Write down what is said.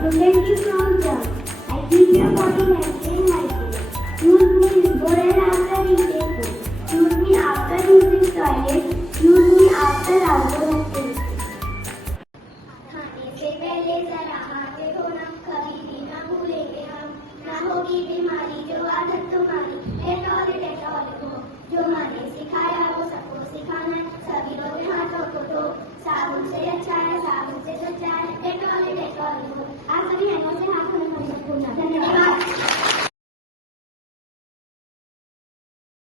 protect you from germs. I keep your body healthy and hygienic. Use me before and after eating food. Use me after using toilet. Use me after outdoor